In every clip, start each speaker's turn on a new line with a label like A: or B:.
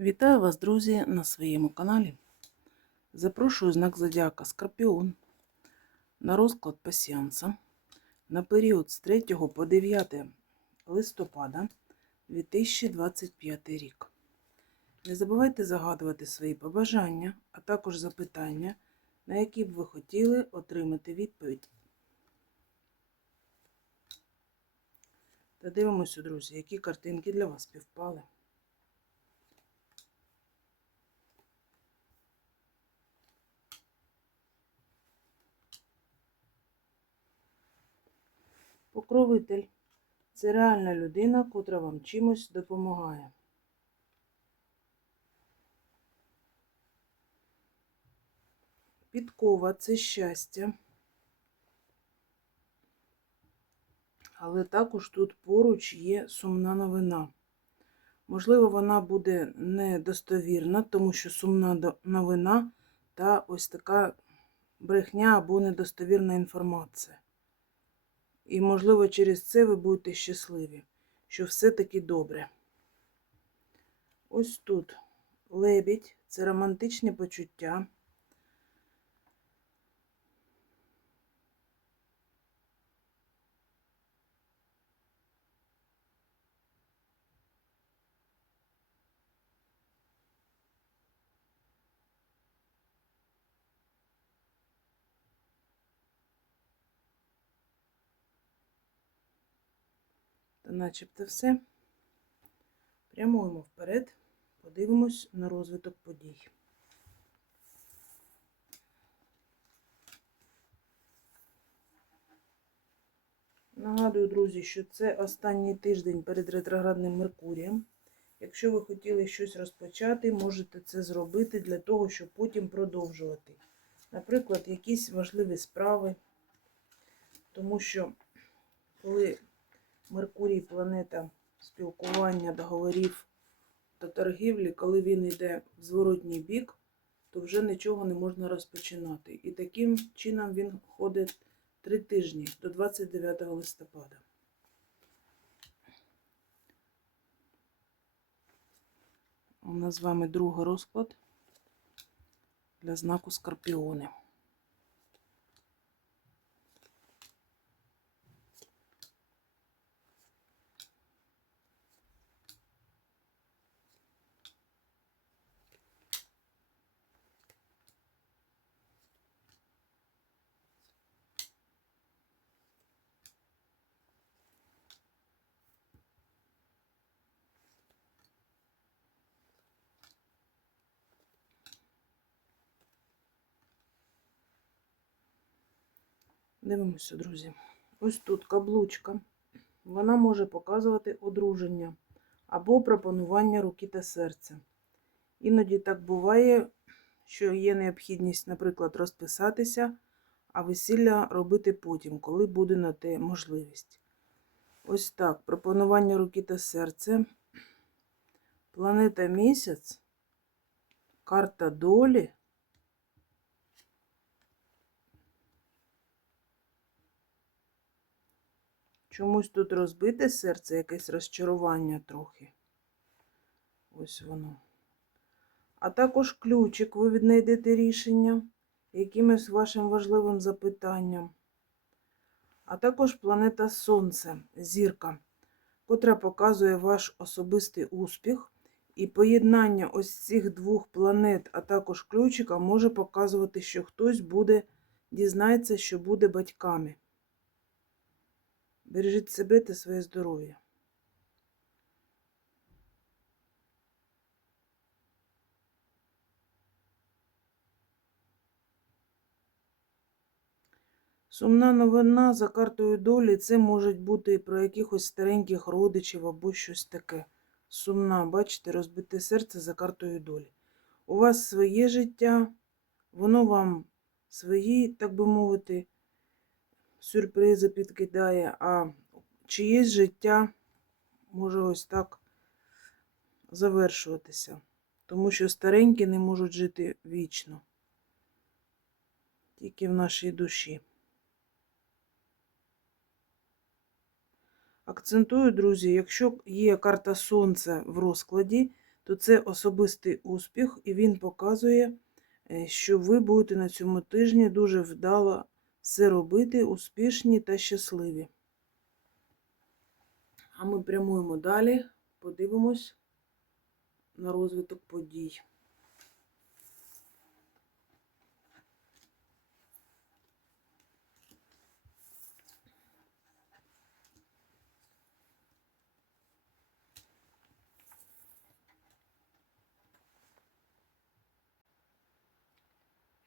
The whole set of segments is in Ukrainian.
A: Вітаю вас, друзі, на своєму каналі. Запрошую знак Зодіака Скорпіон на розклад пасіанса на період з 3 по 9 листопада 2025 рік. Не забувайте загадувати свої побажання, а також запитання, на які б ви хотіли отримати відповідь. Та дивимося, друзі, які картинки для вас співпали. Покровитель це реальна людина, котра вам чимось допомагає. Підкова це щастя. Але також тут поруч є сумна новина. Можливо, вона буде недостовірна, тому що сумна новина та ось така брехня або недостовірна інформація. І, можливо, через це ви будете щасливі, що все таки добре. Ось тут лебідь це романтичні почуття. Та начебто все. Прямуємо вперед, подивимось на розвиток подій. Нагадую, друзі, що це останній тиждень перед ретроградним Меркурієм. Якщо ви хотіли щось розпочати, можете це зробити для того, щоб потім продовжувати. Наприклад, якісь важливі справи, тому що коли Меркурій планета спілкування, договорів та торгівлі, коли він йде в зворотній бік, то вже нічого не можна розпочинати. І таким чином він ходить три тижні до 29 листопада. У нас з вами другий розклад для знаку Скорпіони. Дивимося, друзі. Ось тут каблучка. Вона може показувати одруження або пропонування руки та серця. Іноді так буває, що є необхідність, наприклад, розписатися, а весілля робити потім, коли буде на те можливість. Ось так. Пропонування руки та серця. Планета місяць, карта долі. Чомусь тут розбите серце, якесь розчарування трохи. Ось воно. А також ключик, ви віднайдете рішення якимось вашим важливим запитанням. А також планета Сонце, зірка, котра показує ваш особистий успіх. І поєднання ось цих двох планет, а також ключика, може показувати, що хтось буде, дізнається, що буде батьками. Бережіть себе та своє здоров'я. Сумна новина за картою долі це можуть бути про якихось стареньких родичів або щось таке. Сумна, бачите, розбите серце за картою долі. У вас своє життя, воно вам свої, так би мовити, сюрпризи підкидає, а чиєсь життя може ось так завершуватися. Тому що старенькі не можуть жити вічно. Тільки в нашій душі. Акцентую, друзі, якщо є карта Сонця в розкладі, то це особистий успіх, і він показує, е, що ви будете на цьому тижні дуже вдало все робити, успішні та щасливі. А ми прямуємо далі, подивимось на розвиток подій.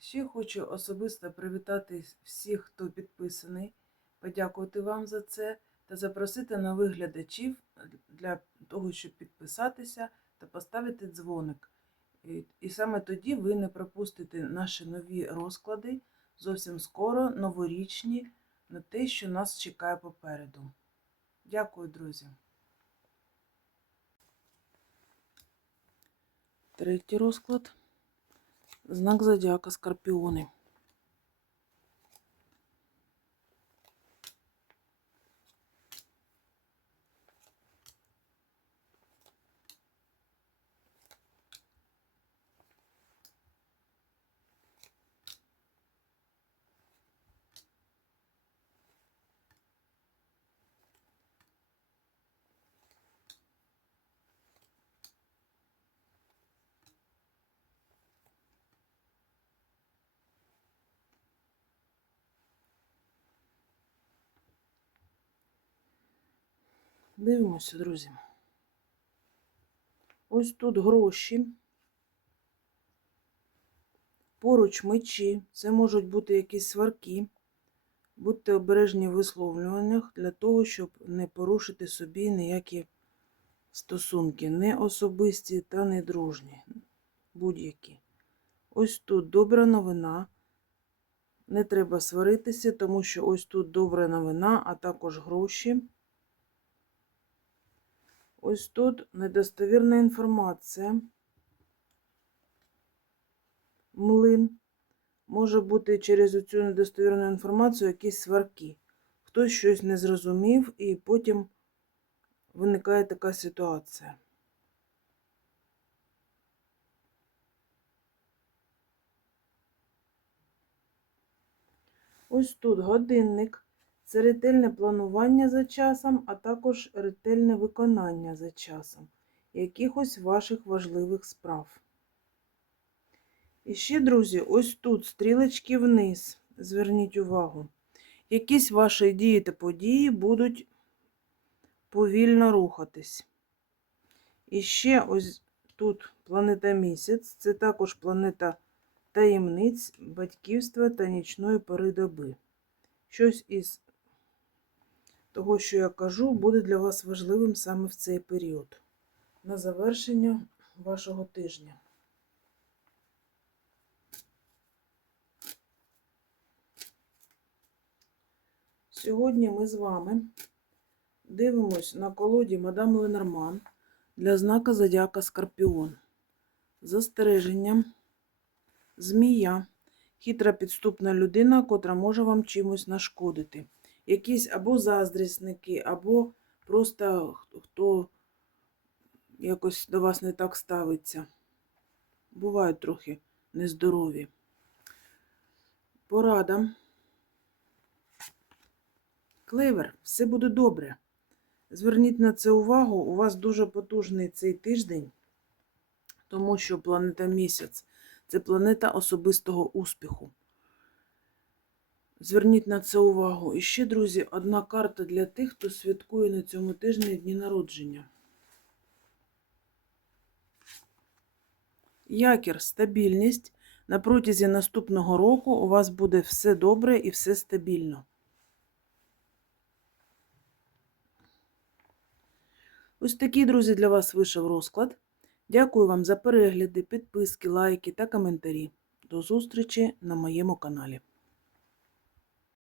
A: Ще хочу особисто привітати всіх, хто підписаний, подякувати вам за це та запросити нових глядачів для того, щоб підписатися та поставити дзвоник. І, і саме тоді ви не пропустите наші нові розклади зовсім скоро, новорічні, на те, що нас чекає попереду. Дякую, друзі. Третій розклад. Знак зодіака Скорпіони. Дивимося, друзі. Ось тут гроші. Поруч мечі. Це можуть бути якісь сварки. Будьте обережні в висловлюваннях для того, щоб не порушити собі ніякі стосунки, не особисті та не дружні. Будь-які. Ось тут добра новина. Не треба сваритися, тому що ось тут добра новина, а також гроші. Ось тут недостовірна інформація. Млин. Може бути через цю недостовірну інформацію якісь сварки. Хтось щось не зрозумів, і потім виникає така ситуація. Ось тут годинник. Це ретельне планування за часом, а також ретельне виконання за часом якихось ваших важливих справ. І ще, друзі, ось тут стрілочки вниз. Зверніть увагу. Якісь ваші дії та події будуть повільно рухатись. І ще ось тут планета місяць, це також планета таємниць, батьківства та нічної пори доби. Щось із того, що я кажу, буде для вас важливим саме в цей період. На завершення вашого тижня. Сьогодні ми з вами дивимось на колоді Мадам Ленорман для знака Зодіака Скорпіон. Застереження, змія, хитра підступна людина, котра може вам чимось нашкодити якісь або заздрісники, або просто хто якось до вас не так ставиться. Бувають трохи нездорові. Порада. Клевер, все буде добре. Зверніть на це увагу, у вас дуже потужний цей тиждень, тому що планета місяць це планета особистого успіху. Зверніть на це увагу. І ще, друзі, одна карта для тих, хто святкує на цьому тижні дні народження. Якір, стабільність. На протязі наступного року у вас буде все добре і все стабільно. Ось такий, друзі, для вас вийшов розклад. Дякую вам за перегляди, підписки, лайки та коментарі. До зустрічі на моєму каналі.